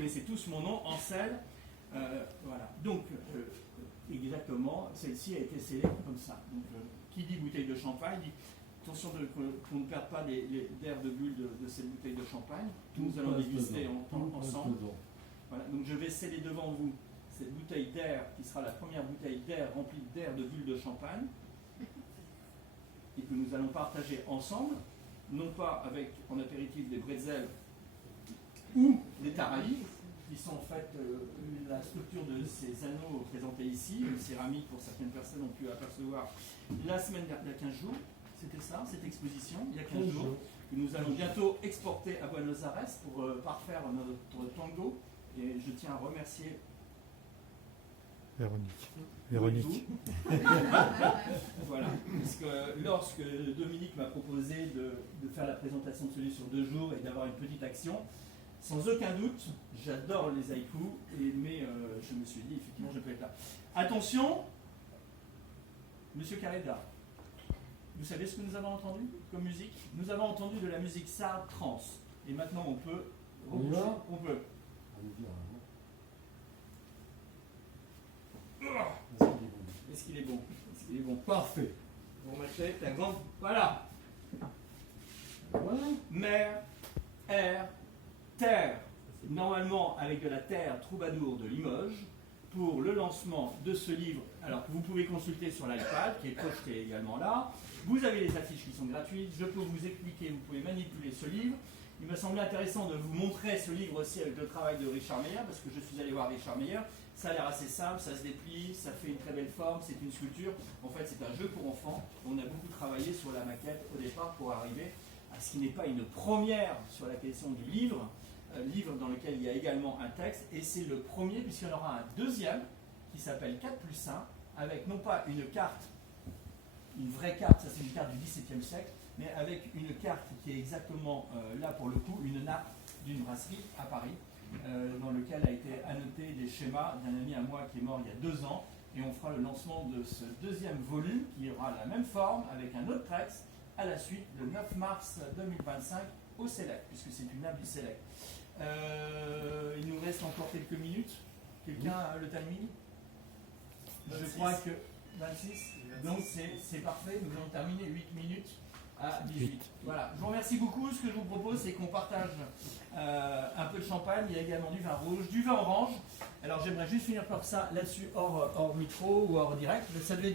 connaissez tous mon nom, Ansel. Voilà. Donc, exactement, celle-ci a été scellée comme ça. Donc, qui dit bouteille de champagne dit attention qu'on ne perde pas d'air de bulle de cette bouteille de champagne que nous allons déguster ensemble. Voilà. Donc, je vais sceller devant vous cette bouteille d'air qui sera la première bouteille d'air remplie d'air de bulles de champagne et que nous allons partager ensemble, non pas avec en apéritif des bretzels ou des taralis, qui sont en fait la structure de ces anneaux présentés ici, une céramique pour certaines personnes ont pu apercevoir la semaine dernière, il y a 15 jours, c'était ça, cette exposition, il y a 15 jours, que nous allons bientôt exporter à Buenos Aires pour parfaire notre tango. Et je tiens à remercier Véronique. Voilà, parce que lorsque Dominique m'a proposé de faire la présentation de celui sur 2 jours et d'avoir une petite action, sans aucun doute, j'adore les haïkus, mais je me suis dit, effectivement, je peux être là. Attention, Monsieur Carreda, vous savez ce que nous avons entendu comme musique? Nous avons entendu de la musique sarde trance. Et maintenant, on peut... On peut. Est-ce qu'il est bon? Est-ce qu'il est bon? Parfait. Vous remettez la grande... Voilà. Voilà. Mer, air, terre. Normalement avec de la terre Troubadour de Limoges pour le lancement de ce livre, alors que vous pouvez consulter sur l'iPad, qui est projeté également là. Vous avez les affiches qui sont gratuites. Je peux vous expliquer, vous pouvez manipuler ce livre. Il m'a semblé intéressant de vous montrer ce livre aussi avec le travail de Richard Meyer, parce que je suis allé voir Richard Meyer. Ça a l'air assez simple, ça se déplie, ça fait une très belle forme, c'est une sculpture. En fait, c'est un jeu pour enfants. On a beaucoup travaillé sur la maquette au départ pour arriver à ce qui n'est pas une première sur la question du livre, livre dans lequel il y a également un texte, et c'est le premier, puisqu'il y en aura un deuxième qui s'appelle 4+1, avec non pas une carte, une vraie carte, ça c'est une carte du XVIIe siècle, mais avec une carte qui est exactement là pour le coup, une nappe d'une brasserie à Paris, dans lequel a été annoté des schémas d'un ami à moi qui est mort il y a 2 ans, et on fera le lancement de ce deuxième volume qui aura la même forme avec un autre texte à la suite le 9 mars 2025 au Select, puisque c'est une nappe du Select. Il nous reste encore quelques minutes. Quelqu'un a le timing? 26. Je crois que 26. Donc c'est parfait, nous allons terminer 8 minutes à 18. Voilà, je vous remercie beaucoup. Ce que je vous propose, c'est qu'on partage un peu de champagne. Il y a également du vin rouge, du vin orange. Alors j'aimerais juste finir par ça là-dessus, hors micro ou hors direct. Ça devait